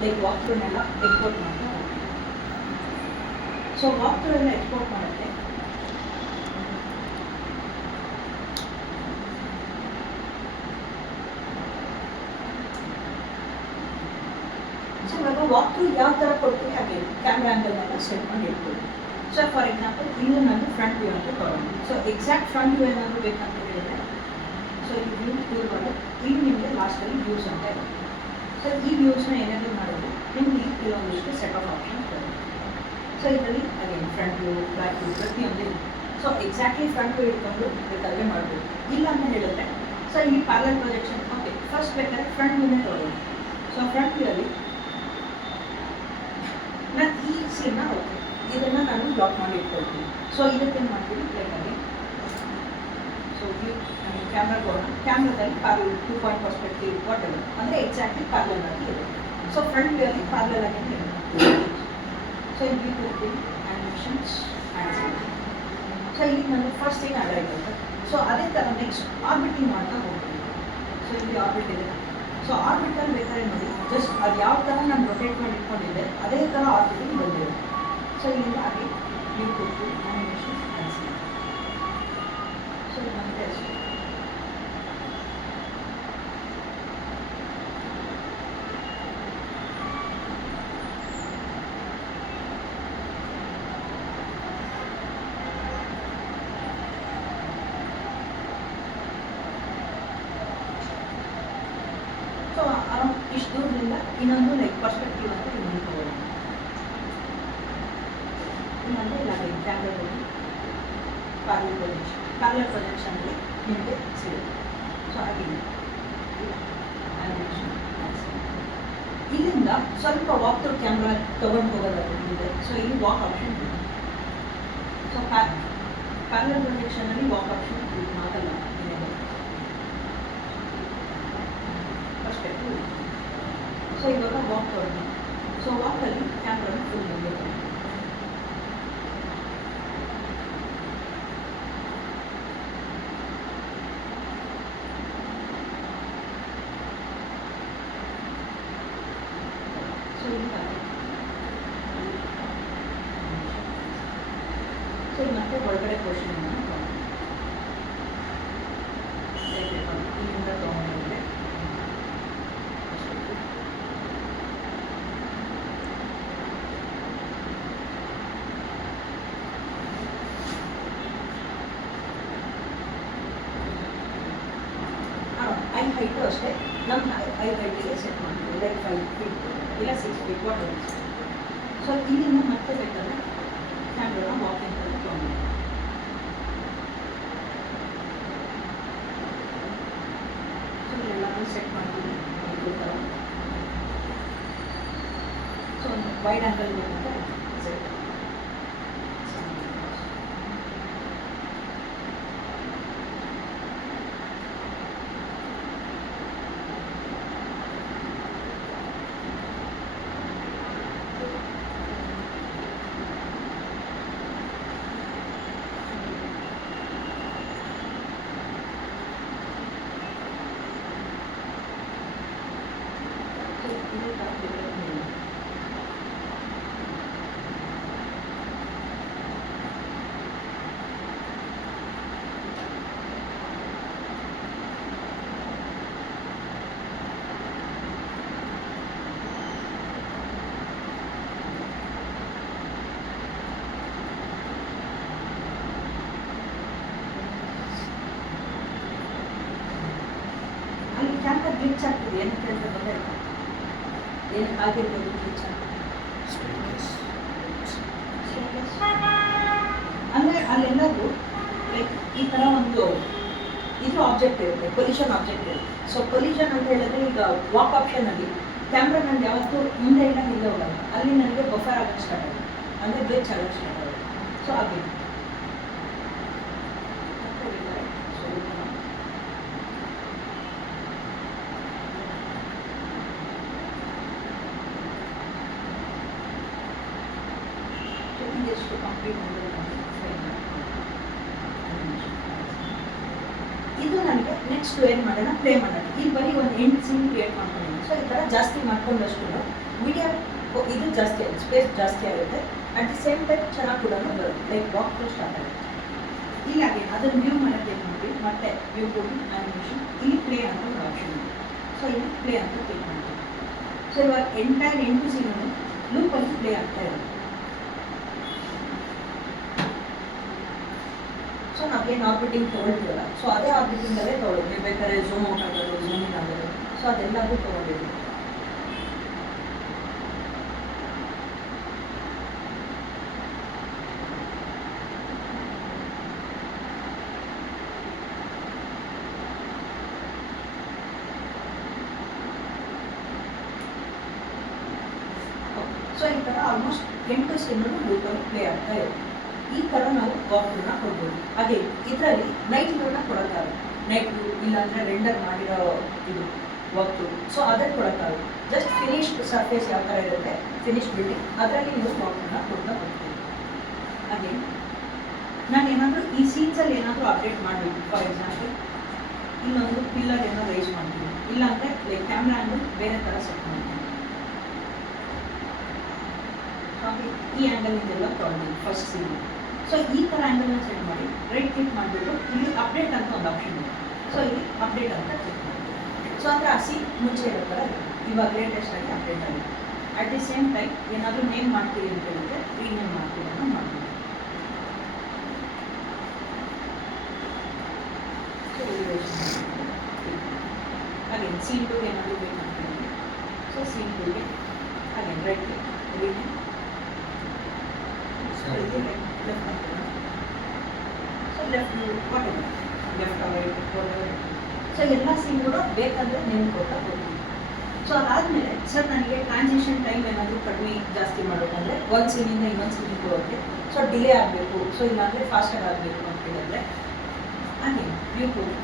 Like walk ಥ್ರೂನೆಲ್ಲ export ಮಾಡ್ತಾ ಹೋಗ್ತೀನಿ. So walk through ಎಲ್ಲ ಎಕ್ಸ್ಪೋರ್ಟ್ ಮಾಡೋಕ್ಕೆ ಸೊ ಇವಾಗ ವಾಕ್ ಥ್ರೂ ಯಾವ ಥರ ಕೊಡ್ತೀವಿ ಹಾಗೆ ಕ್ಯಾಮ್ರಾ ಆ್ಯಂಗಲ್ನೆಲ್ಲ ಸೆಟ್ ಮಾಡಿ ಇಟ್ಕೊಳ್ತೀವಿ. ಸೊ ಫಾರ್ ಎಕ್ಸಾಂಪಲ್ ಇಲ್ಲಿ ನಾನು ಫ್ರಂಟ್ ವ್ಯೂ ಅಂತ ತೊಗೊಂಡು, ಸೊ ಎಕ್ಸಾಕ್ಟ್ ಫ್ರಂಟ್ ವ್ಯೂ ಏನಾದರೂ ಬೇಕಂತ ಹೇಳಿದರೆ ಸೊ ಈ ವ್ಯೂ ಟೂಲ್ ಮಾಡಿ ಇಲ್ಲಿ ನಿಮಗೆ ಲಾಸ್ಟಲ್ಲಿ ವ್ಯೂಸ್ ಅಂತ ಇದೆ. ಸೊ ಈ ವ್ಯೂಸ್ನ ಏನಾದರೂ ಮಾಡೋದು ನಿಮಗೆ ಕೆಲವೊಂದಿಷ್ಟು ಸೆಟ್ ಆಫ್ ಆಪ್ಷನ್ಸ್ ಬರುತ್ತೆ. ಸೊ ಇದರಲ್ಲಿ again front view, back view ಪ್ರತಿಯೊಂದು ಇದೆ. ಸೊ ಎಕ್ಸಾಕ್ಟ್ಲಿ ಫ್ರಂಟ್ ವ್ಯೂ ಇಟ್ಕೊಂಡು ಬೇಕಾದ್ರೆ ಮಾಡ್ಬೋದು. ಇಲ್ಲ ಅಂತ ಹೇಳಿದ್ರೆ ಸೊ ಇಲ್ಲಿ ಪ್ಯಾರಲಲ್ ಪ್ರೊಜೆಕ್ಷನ್, ಓಕೆ ಫಸ್ಟ್ ಬೇಕಾದ್ರೆ ಫ್ರಂಟ್ ವ್ಯೂನೇ ತೊಗೊಳ್ಳೋದು. ಸೊ ಫ್ರಂಟ್ ವ್ಯೂ ಅಲ್ಲಿ ನಾನು ಈ ಸೀನ್ನ ಓಕೆ ಇದನ್ನು ನಾನು ಬ್ಲಾಕ್ ಮಾಡಿ ಇಟ್ಕೊಳ್ತೀನಿ. ಸೊ ಇದಕ್ಕೇನು ಮಾಡ್ತೀನಿ ಲೈಕಾಗಿ ಸೊ ವ್ಯೂ ಕ್ಯಾಮ್ರಾ ಕೊಡೋಣ, ಕ್ಯಾಮ್ರಾದಲ್ಲಿ parallel 2 point perspective whatever ಅಂದರೆ ಎಕ್ಸಾಕ್ಟ್ಲಿ ಪ್ಯಾರಲಲ್ ಆಗಿ ಇದೆ. ಸೊ ಫ್ರಂಟ್ ವ್ಯೂ ಅಲ್ಲಿ ಪ್ಯಾರಲಲ್ ಆಗಿ ಇದೆ. ಸೊ ಇಲ್ಲಿ ಹೋಗ್ತೀನಿ ಆ್ಯನಿಮೇಷನ್ಸ್ ಆ್ಯಂಡ್ ಸೊ ಇಲ್ಲಿ ನಾನು ಫಸ್ಟ್ ಥಿಂಗ್ ಅಡ್ ಆಯಿತು. ಸೊ ಅದೇ ಥರ ನೆಕ್ಸ್ಟ್ ಆರ್ಬಿಟಿಂಗ್ ಮಾಡ್ತಾ ಹೋಗ್ತೀನಿ. ಸೊ ಇಲ್ಲಿ ಆರ್ಬಿಟ್ ಇದೆ. ಸೊ ಆರ್ಬಿಟಲ್ಲಿ ಬೇಕಾದ್ರೆ ನೋಡಿ ಜಸ್ಟ್ ಅದು ಯಾವ ಥರ ನಾನು ರೊಟೇಟ್ ಮಾಡಿ ಇಟ್ಕೊಂಡಿದ್ದೆ ಅದೇ ಥರ ಆರ್ಬಿಟಿಂಗ್ ಬಂದಿದೆ. ಸೊ ಇಲ್ಲಿಂದ ಹಾಗೆ ನೀವು ಕೊಟ್ಟು ಆ್ಯನಿಮೇಷನ್ಸ್ ಆ್ಯಂಡ್ ಸೊ ಮತ್ತೆ ಅಷ್ಟೇ. ಸೊ ಅರೌಂಡ್ ಇಷ್ಟು ದೂರದಿಂದ ಇನ್ನೊಂದು ಲೈಕ್ ಪರ್ಸ್ಪೆಕ್ಟಿವ್ ಅಂತ ಇಲ್ಲಿ ತಗೊಳ್ಳೋಣ. ಇನ್ನೊಂದು ಇಲ್ಲ ಕ್ಯಾಮ್ರಾದಲ್ಲಿ ಪ್ಯಾರಲಲ್ ಪ್ರೊಜೆಕ್ಷನಲ್ಲಿ ನಿಮಗೆ ಸಿಗುತ್ತೆ. ಸೊ ಹಾಗೆ ಆ್ಯನಿಮೇಷನ್ ಇಲ್ಲಿಂದ ಸ್ವಲ್ಪ ವಾಕ್ ಥ್ರೂ ಕ್ಯಾಮ್ರಾ ತೊಗೊಂಡು ಹೋಗೋದಾಗಿದೆ. ಸೊ ಇಲ್ಲಿ ವಾಕ್ ಆಪ್ಷನ್ ಇದೆ. ಸೊ ಪ್ಯಾರಲಲ್ ಪ್ರೊಜೆಕ್ಷನಲ್ಲಿ ವಾಕ್ ಆಪ್ಷನ್ ಮಾತಲ್ಲ ಏನಿದೆ ಪರ್ಸ್ಪೆಕ್ಟಿವ್. ಸೊ ಇವಾಗ ವಾಕ್ ತೊಗೊಂಡು ಸೊ ವಾಕಲ್ಲಿ ಕ್ಯಾಮ್ರಾನ ಫುಲ್ ಬಂದಿರುತ್ತೆ. ಸೊ ಮತ್ತೆ ಒಳಗಡೆ ಪೋರ್ಷನ್ ಇಲ್ಲಿಂದ ತೊಗೊಂಡಿದ್ದೆ. ಐ ಹೈಟು ಅಷ್ಟೇ ನಮ್ಮ ಐ ಹೈಟಿಗೆ ಸೆಟ್ ಮಾಡ್ತೀವಿ, ಲೈಕ್ 5 ಫೀಟ್ ಇಲ್ಲ 6 ಫೀಟ್ ವಾಟ್ ಎವರ್. ಸೊ ಇಲ್ಲಿಂದ ಮತ್ತೆ ಬೇಕಾದ್ರೆ ಕ್ಯಾಮ್ರಾನ ವಾಕಿಂಗ್ ಅಂತ ತೊಗೊಂಡು ಸೊ ಇಲ್ಲೆಲ್ಲನೂ ಸೆಟ್ ಮಾಡ್ತೀವಿ ಈ ಥರ. ಸೊ ಒಂದು ವೈಡ್ ಆ್ಯಂಗಲ್ ಅಂತ ಸೆಟ್ ಅಲ್ಲಿ ಕ್ಯಾಮ್ರಾ ಗ್ಲಿಚ್ ಆಗ್ತದೆ. ಏನಕ್ಕೆ ಅಂತ ಗೊತ್ತಾಯ್ತಾ? ಏನಕ್ಕೆ ಆಗಿರ್ಬೋದು ಗ್ಲಿಚ್ ಆಗ್ತದೆ ಅಂದರೆ ಅಲ್ಲೆಲ್ಲರೂ ಲೈಕ್ ಈ ಥರ ಒಂದು ಇದು ಆಬ್ಜೆಕ್ಟ್ ಇರುತ್ತೆ, ಕೊಲಿಷನ್ ಆಬ್ಜೆಕ್ಟ್ ಇರುತ್ತೆ. ಸೊ ಕೊಲಿಷನ್ ಅಂತ ಹೇಳಿದ್ರೆ ಈಗ ವಾಕ್ ಆಪ್ಷನಲ್ಲಿ ಕ್ಯಾಮ್ರಾ ನಾನು ಯಾವತ್ತೂ ಮುಂದೆ ಇಲ್ಲ ಹಿಂದೆ ಹೋಗಲ್ಲ, ಅಲ್ಲಿ ನನಗೆ ಬಫರ್ ಆಗೋಕ್ಕೆ ಸ್ಟಾರ್ಟ್ ಆಗುತ್ತೆ, ಅಂದರೆ ಗ್ಲಿಚ್ ಆಗೋಕ್ಕೆ ಸ್ಟಾರ್ಟ್ ಆಗುತ್ತೆ. ಸೊ ಹಾಗೆ ಇದೆಷ್ಟು ಕಂಪ್ಲೀಟ್ ಇದು ನನಗೆ ನೆಕ್ಸ್ಟ್ ಏನು ಮಾಡೋಣ, ಪ್ಲೇ ಮಾಡೋಣ. ಇಲ್ಲಿ ಬರೀ ಒಂದು ಎಂಡ್ ಸೀನ್ ಕ್ರಿಯೇಟ್ ಮಾಡ್ಕೊಂಡಿದ್ದೀನಿ. ಸೊ ಈ ಥರ ಜಾಸ್ತಿ ಮಾಡ್ಕೊಂಡಷ್ಟು ಮೀಡಿಯಾ ಇದು ಜಾಸ್ತಿ ಆಗುತ್ತೆ, ಸ್ಪೇಸ್ ಜಾಸ್ತಿ ಆಗುತ್ತೆ. ಅಟ್ ದಿ ಸೇಮ್ ಟೈಮ್ ಚೆನ್ನಾಗಿ ಕೂಡ ಬರುತ್ತೆ, ಲೈಕ್ ವಾಕ್ ಥ್ರೂ ಸ್ಟಾರ್ಟ್ ಆಗುತ್ತೆ. ಹೀಗಾಗಿ ಅದನ್ನು ವ್ಯೂ ಮಾಡೋಕ್ಕೆ ಏನು ಮಾಡ್ತೀವಿ, ಮತ್ತೆ ವ್ಯೂ ಕೊಟ್ಟು ಆ್ಯನಿಮೇಷನ್ ಇಲ್ಲಿ ಪ್ಲೇ ಅಂತ ಒಂದು ಆಪ್ಷನ್ ಇದೆ. ಸೊ ಇಲ್ಲಿ ಪ್ಲೇ ಅಂತ ಕ್ಲಿಕ್ ಮಾಡ್ತೀವಿ. ಸೊ ಇವಾಗ ಎಂಟೈರ್ ಎಂಟು ಸೀನು ಲೂಪಲ್ಲಿ ಪ್ಲೇ ಆಗ್ತಾ ಇರುತ್ತೆ. ಸೊ ನಾವೇನು ಆರ್ಬಿಟಿಂಗ್ ತೊಗೊಳ್ತೀವಲ್ಲ, ಸೊ ಅದೇ ಆರ್ಬಿಟಿಂಗಲ್ಲೇ ತೊಗೊಳ್ತೀವಿ. ಬೇಕಾದ್ರೆ ಝೂಮ್ ಔಟ್ ಆಗೋದು, ಝೂಮ್ ಇನ್ ಆಗೋದು, ಸೊ ಅದೆಲ್ಲದೂ ತೊಗೊಂಡಿದ್ದೀವಿ. ಸೊ ಈ ಥರ ಆಲ್ಮೋಸ್ಟ್ 8 ಸೀನು ಲೂಪಲ್ಲಿ ಪ್ಲೇ ಆಗ್ತಾ ಇರುತ್ತೆ. ಈ ಥರ ನಾವು ವಾಕ್ನ ಕೊಡ್ಬೋದು. ಹಾಗೆ ಇದರಲ್ಲಿ ನೈಟ್ ವ್ಯೂನ ಕೊಡೋಕ್ಕಾಗುತ್ತೆ. ನೈಟ್ ವ್ಯೂ ಇಲ್ಲಾಂದರೆ ರೆಂಡರ್ ಮಾಡಿರೋ ಇದು ವಾಕ್. ಸೊ ಅದನ್ನು ಕೊಡೋಕ್ಕಾಗುತ್ತೆ. ಜಸ್ಟ್ ಫಿನಿಶ್ಡ್ ಸರ್ಫೇಸ್ ಯಾವ ಥರ ಇರುತ್ತೆ, ಫಿನಿಶ್ ಬಿಲ್ಡಿಂಗ್, ಅದರಲ್ಲಿ ನೀವು ವಾಕ್ನ ಕೊಡ್ತಾ ಹೋಗ್ತೀವಿ. ಹಾಗೆ ನಾನು ಏನಾದರೂ ಈ ಸೀನ್ಸಲ್ಲಿ ಏನಾದರೂ ಅಪ್ಡೇಟ್ ಮಾಡಬೇಕು, ಫಾರ್ ಎಕ್ಸಾಂಪಲ್ ಇಲ್ಲೊಂದು ಪಿಲ್ಲರ್ ಏನೋ ರೈಸ್ ಮಾಡ್ತೀನಿ, ಇಲ್ಲಾಂದರೆ ಲೈಕ್ ಕ್ಯಾಮ್ರಾ ಆ್ಯಂಗಲ್ ಬೇರೆ ಥರ ಸೆಟ್ ಮಾಡ್ತೀನಿ. ಹಾಗೆ ಈ ಆ್ಯಂಗಲಿಂದೆಲ್ಲ ತೊಗೊಂಡಿದ್ದೀನಿ ಫಸ್ಟ್ ಸೀನ್. ಸೊ ಈ ಥರ ಆ್ಯಂಗಲ್ನ ಸೆಟ್ ಮಾಡಿ ರೈಟ್ ಕ್ಲಿಕ್ ಮಾಡಿಬಿಟ್ಟು ಇಲ್ಲಿ ಅಪ್ಡೇಟ್ ಅಂತ ಒಂದು ಆಪ್ಷನ್ ಇದೆ. ಸೊ ಇಲ್ಲಿ ಅಪ್ಡೇಟ್ ಅಂತ ಕ್ಲಿಕ್ ಮಾಡಿ. ಸೊ ಅಂದರೆ ಆ ಸೀನ್ ಮುಂಚೆ ಇರೋ ಥರ ಇವಾಗ ಲೇಟೆಸ್ಟ್ ಆಗಿ ಅಪ್ಡೇಟ್ ಆಗಿದೆ. ಅಟ್ ದಿ ಸೇಮ್ ಟೈಮ್ ಏನಾದರೂ ನೇಮ್ ಮಾಡ್ತೀವಿ ಅಂತ ಹೇಳಿದ್ರೆ ರೀನೇಮ್ ಮಾಡ್ತೀವಿ ಅಂತ ಮಾಡ್ತೀವಿ. ಹಾಗೆ ಸೀನ್ ಟೂಗೆ ಏನಾದರೂ ಬೇಕು ಮಾಡ್ತೀವಿ. ಸೊ ಸೀನ್ ಟೂಗೆ ಹಾಗೆ ರೈಟ್ ಕ್ಲಿಕ್ ರೀನೇಮ್ ಲೆಫ್ಟ್ ಮಾಡ್ತೀವಿ. So left whatever, left right whatever. So ಎಲ್ಲ ಸೀನ್ಗಳು ಬೇಕಂದರೆ ನೇಮ್ ಕೊಡ್ತಾ ಹೋಗ್ತೀವಿ. ಸೊ ಅದಾದಮೇಲೆ ಸರ್ ನನಗೆ ಟ್ರಾನ್ಸಿಷನ್ ಟೈಮ್ ಏನಾದರೂ ಕಡಿಮೆ ಜಾಸ್ತಿ ಮಾಡಬೇಕಂದ್ರೆ ಒಂದು ಸೀನಿಂದ ಇನ್ನೊಂದು ಸೀನಿಗೆ ಹೋಗುತ್ತೆ. ಸೊ ಡಿಲೇ ಆಗಬೇಕು, ಸೊ ಇಲ್ಲಾಂದರೆ ಫಾಸ್ಟಾಗಿ ಆಗಬೇಕು ಅಂತ ಹೇಳಿದ್ರೆ ಹಾಗೆ ವ್ಯೂ ಕೊಡಿ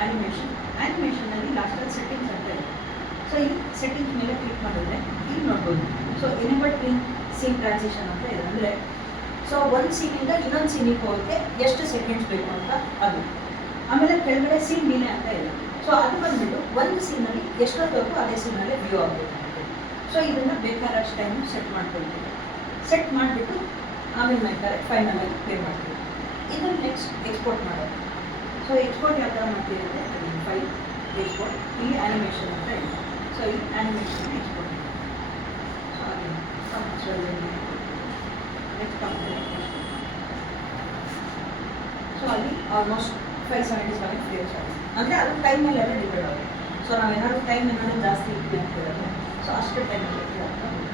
ಆ್ಯನಿಮೇಷನಲ್ಲಿ ಲಾಸ್ಟಲ್ಲಿ ಸೆಟ್ಟಿಂಗ್ಸ್ ಅಂತ ಇದೆ. ಸೊ ಇಲ್ಲಿ ಸೆಟ್ಟಿಂಗ್ಸ್ ಮೇಲೆ ಕ್ಲಿಕ್ ಮಾಡಿದ್ರೆ ಇಲ್ಲಿ ನೋಡ್ಬೋದು. So enable twin scene transition ಅಂತ ಇದೆ. ಅಂದರೆ ಸೊ ಒಂದು ಸೀನಿಂದ ಇನ್ನೊಂದು ಸೀನಿಗೆ ಹೋಗೋಕ್ಕೆ ಎಷ್ಟು ಸೆಕೆಂಡ್ಸ್ ಬೇಕು ಅಂತ ಅದು. ಆಮೇಲೆ ಕೆಳಗಡೆ ಸೀನ್ ಡಿಲೇ ಅಂತ ಇದೆ. ಸೊ ಅದು ಬಂದುಬಿಟ್ಟು ಒಂದು ಸೀನಲ್ಲಿ ಎಷ್ಟೊತ್ತವರೆಗೂ ಅದೇ ಸೀನಲ್ಲೇ ವ್ಯೂ ಆಗಬೇಕು. ಸೊ ಇದನ್ನು ಬೇಕಾದಷ್ಟು ಟೈಮು ಸೆಟ್ ಮಾಡ್ಕೊಳ್ತೀವಿ. ಸೆಟ್ ಮಾಡಿಬಿಟ್ಟು ಆಮೇಲೆ ಬೇಕಾದ್ರೆ ಫೈನಲಾಗಿ ಪ್ಲೇ ಮಾಡ್ತೀವಿ. ಇದನ್ನು ನೆಕ್ಸ್ಟ್ ಎಕ್ಸ್ಪೋರ್ಟ್ ಮಾಡೋದು. ಸೊ ಎಕ್ಸ್ಪೋರ್ಟ್ ಯಾವ ಥರ ಮಾಡ್ತೀವಿ ಅಂದರೆ ಫೈಲ್ ಎಕ್ಸ್ಪೋರ್ಟ್, ಇಲ್ಲಿ ಆ್ಯನಿಮೇಷನ್ ಅಂತ ಇದೆ. ಸೊ ಇಲ್ಲಿ ಆ್ಯನಿಮೇಷನ್ ಎಕ್ಸ್ಪೋರ್ಟ್ ಮಾಡಿ. ಸೊ ಹಾಗೆ ನೆಕ್ಸ್ಟ್ ಸೊ ಅಲ್ಲಿ ಆಲ್ಮೋಸ್ಟ್ 577 ಫ್ರೇಮ್ಸ್ ಆಗುತ್ತೆ. ಅಂದರೆ ಅದು ಟೈಮ್ ಮೇಲೆಲ್ಲ ಡಿಪೆಂಡ್ ಆಗುತ್ತೆ. ಸೊ ನಾವೇನಾದ್ರು ಟೈಮ್ ಏನಾದರೂ ಜಾಸ್ತಿ ಇರ್ತೀವಿ ಅಂತ ಹೇಳಿದ್ರೆ ಸೊ ಅಷ್ಟು ಟೈಮಲ್ಲಿ ಆಗ್ತಾ ಹೋಗುತ್ತೆ.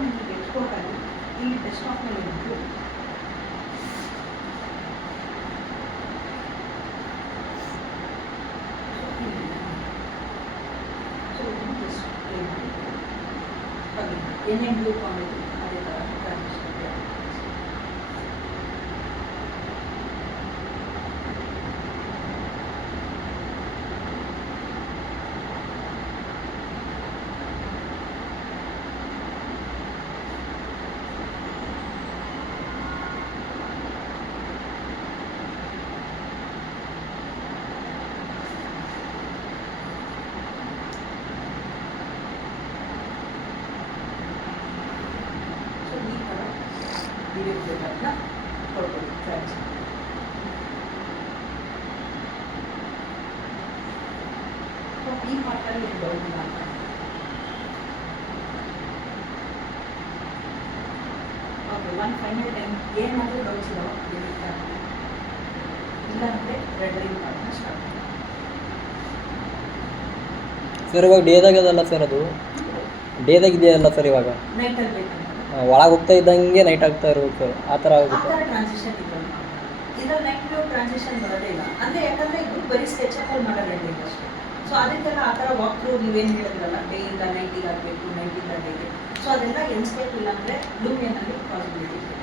ನಿಮಗೆ ಎಕ್ಸ್ಪೋರ್ಟ್ ಆಗಿ ಈ ಡೆಸ್ಕ್ಟಾಪ್ನಲ್ಲಿ ಇದ್ದು ಸೊ ಇದನ್ನು ಜಸ್ಟ್ ಪ್ಲೇ ಮಾಡಿ ಹಾಗೆ ಏನೇನು ಬೇಕು ಅನ್ನೋದು ಅದೇ ಥರ ಟ್ರಾನ್ಸಿಷನ್. ಟಚ್. ಈ ಪಾರ್ಟಲ್ಲಿ ಏನು ಡೌಟ್ ಇಲ್ಲ ಅಂತ. ಓಕೆ, ಒನ್ ಫೈನಲ್ ಟೈಮ್ ಏನಾದರೂ ಡೌಟ್ಸ್ ಇದಾವೆ ಇಲ್ಲ ಅಂದರೆ ರೆಡ್ರಿಂಗ್ ಪಾರ್ಟ್ನ ಸ್ಟಾರ್ಟ್ ಮಾಡಿ. ಸರ್ ಇವಾಗ ಡೇದಾಗದಲ್ಲ ಸರ್, ಅದು ಡೇದಾಗಿದೆಯಲ್ಲ ಸರ್ ಇವಾಗ. ನೈಟಲ್ಲಿ ಬೇಕಂತ ಒಳಗೆ ಹೋಗ್ತಾ ಇದ್ದಂಗೆ ನೈಟ್ ಆಗ್ತಾ ಇರ್ಬೇಕು, ಆ ಥರ ಆ ಆಗುತ್ತೆ. ಥರ ಟ್ರಾನ್ಸಿಷನ್ ಇದ್ರಲ್ಲಿ ನೈಟ್ ವ್ಯೂ ಟ್ರಾನ್ಸಿಷನ್ ಬರೋದೇ ಇಲ್ಲ. ಅಂದರೆ ಯಾಕಂದರೆ ಇದು ಬರೀ ಸ್ಕೆಚಪ್ಪಲ್ಲಿ ಮಾಡೋ ರೆಡ್ರಿಂಗ್ ಅಷ್ಟೇ. ಸೊ ಅದಕ್ಕೆಲ್ಲ ಆ ಥರ ವಾಕ್ ಥ್ರೂ ನೀವೇನು ಹೇಳಿದ್ರಲ್ಲ, ಡೇಯಿಂದ ನೈಟಿಗೆ ಆಗಬೇಕು, ನೈಟಿಂದ ಡೇಗೆ, ಸೊ ಅದೆಲ್ಲ ಎನ್ಸ್ಕೇಪ್ ಇಲ್ಲ ಅಂದರೆ ಲೂಮಿಯನಲ್ಲಿ ಪಾಸಿಬಿಲಿಟಿ ಇದೆ.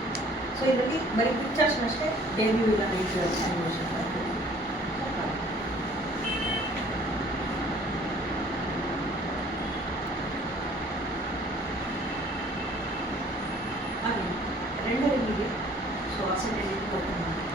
ಸೊ ಇದರಲ್ಲಿ ಬರೀ ಪಿಕ್ಚರ್ಸ್ನಷ್ಟೇ ಡೇ ವ್ಯೂ ಇಲ್ಲ ನೈಟ್ ವ್ಯೂ ಅನಿಮೇಷನ್ ಹಾಗೆ ರೆಂಡರಿಂಗಿಗೆ. ಸೊ ಅಸೆಂಡೆಂಟ್ ಓಪನ್ ಮಾಡಿ.